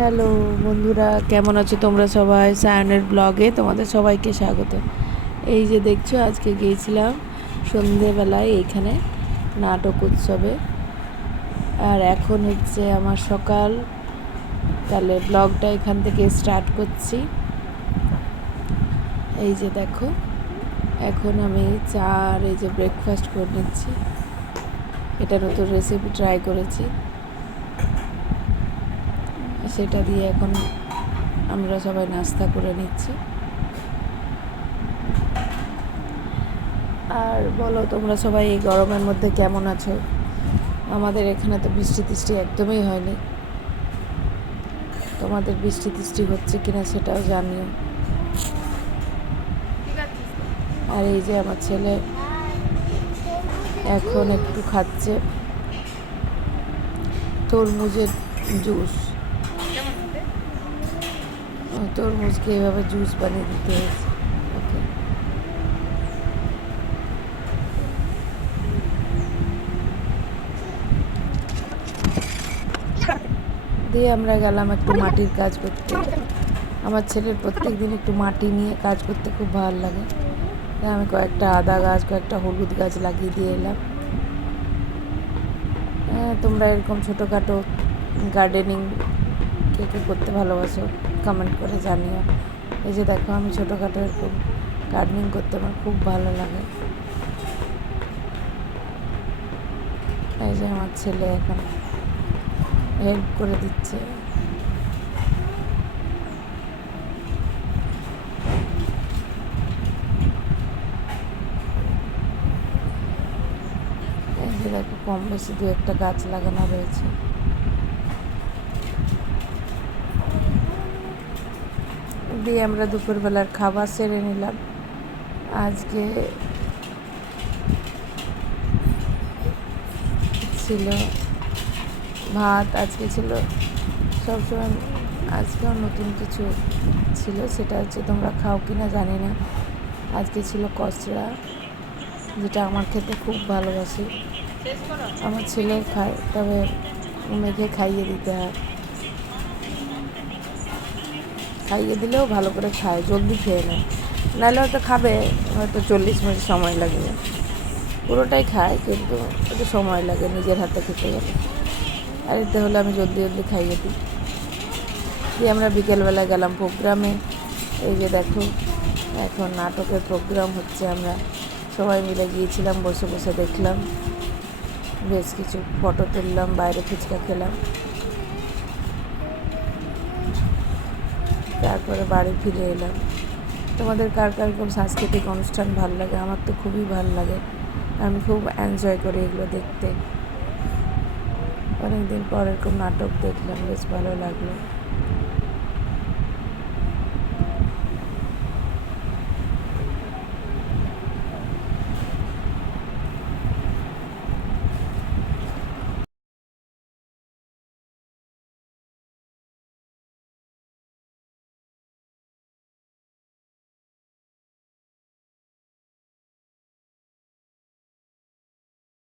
Hello বন্ধুরা, কেমন আছো তোমরা সবাই? সায়নের ব্লগে তোমাদের সবাইকে স্বাগত। এই যে দেখছ, আজকে গিয়েছিলাম সন্ধেবেলায় এইখানে নাটক উৎসবে। আর এখন হচ্ছে আমার সকাল। তাহলে ব্লগটা এখান থেকে স্টার্ট করছি। এই যে দেখো, এখন আমি চা আর এই যে ব্রেকফাস্ট করে নিচ্ছি। এটা নতুন রেসিপি ট্রাই করেছি। সেটা দিয়ে এখন আমরা সবাই নাস্তা করে নিচ্ছি। আর বলো, তোমরা সবাই এই গরমের মধ্যে কেমন আছো? আমাদের এখানে তো বৃষ্টি টিষ্টি একদমই হয়নি। তোমাদের বৃষ্টি টিষ্টি হচ্ছে কিনা সেটাও জানিও। আর এই যে আমার ছেলে এখন একটু খাচ্ছে। তরমুজের জুস। তরমুজকে এভাবে জুস বানিয়ে দিতে হয়েছে। ওকে দিয়ে আমরা গেলাম একটু মাটির কাজ করতে। আমার ছেলের প্রত্যেক দিন একটু মাটি নিয়ে কাজ করতে খুব ভালো লাগে। আমি কয়েকটা আদা গাছ, কয়েকটা হলুদ গাছ লাগিয়ে দিয়ে এলাম। হ্যাঁ তোমরা এরকম ছোটোখাটো গার্ডেনিং কে কী করতে ভালোবাসো? কমেন্ট করে জানিও। এই যে দেখো, আমি ছোটোখাটো এরকম গার্ডেনিং করতে আমার খুব ভালো লাগে। এই যে আমার ছেলে এখন হেল্প করে দিচ্ছে। দেখো, কম বেশি দু একটা গাছ লাগানো রয়েছে। দিয়ে আমরা দুপুরবেলার খাবার সেরে নিলাম। আজকে ছিল ভাত, আজকে ছিল সবসময় আজকেও নতুন কিছু ছিল, সেটা হচ্ছে তোমরা খাও কি না জানি না। আজকে ছিল কচড়া যেটা আমার খেতে খুব ভালোবাসি। আমার ছেলে খায়, তবে মেঘে খাইয়ে দিতে হয়। খাইয়ে দিলেও ভালো করে খায়, জলদি খেয়ে নেয়। নাহলে হয়তো খাবে, হয়তো চল্লিশ মিনিট সময় লাগবে পুরোটাই খায়, কিন্তু একটু সময় লাগে নিজের হাতে খেতে গেলে। আর এতে হলে আমি জলদি জলদি খাইয়ে দিই। দিয়ে আমরা বিকেলবেলা গেলাম প্রোগ্রামে, এই যে দেখো, এখন নাটকের প্রোগ্রাম হচ্ছে আমরা। সবাই মিলে গিয়েছিলাম, বসে বসে দেখলাম। বেশ কিছু ফটো তুললাম, বাইরে ফুচকা খেলাম। তারপরে বাড়ি ফিরে এলাম। তোমাদের কার কার রকম সাংস্কৃতিক অনুষ্ঠান ভালো লাগে? আমার তো খুবই ভালো লাগে। আমি খুব এনজয় করি এগুলো দেখতে। অনেকদিন পর এরকম নাটক দেখলাম, বেশ ভালো লাগল।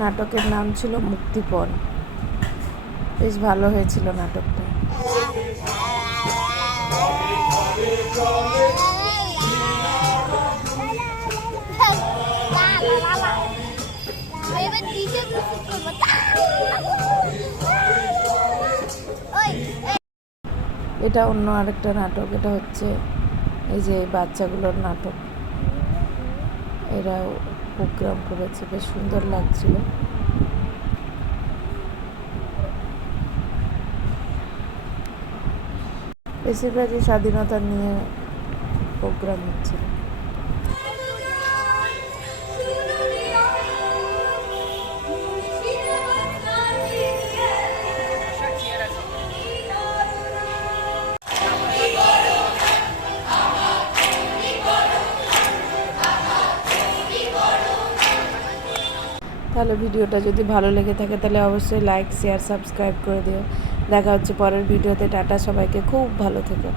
নাটকের নাম ছিল মুক্তিপণ। বেশ ভালো হয়েছিল নাটকটা। এটা অন্য আরেকটা নাটক, এটা হচ্ছে এই যে বাচ্চাগুলোর নাটক। এরাও প্রোগ্রাম করেছে, বেশ সুন্দর লাগছিল। বেশিরভাগই স্বাধীনতা নিয়ে প্রোগ্রাম হচ্ছিল। তাহলে ভিডিওটা যদি ভালো লেগে থাকে তাহলে অবশ্যই লাইক শেয়ার সাবস্ক্রাইব করে দিও। দেখা হচ্ছে পরের ভিডিওতে। টাটা সবাইকে। খুব ভালো থেকো।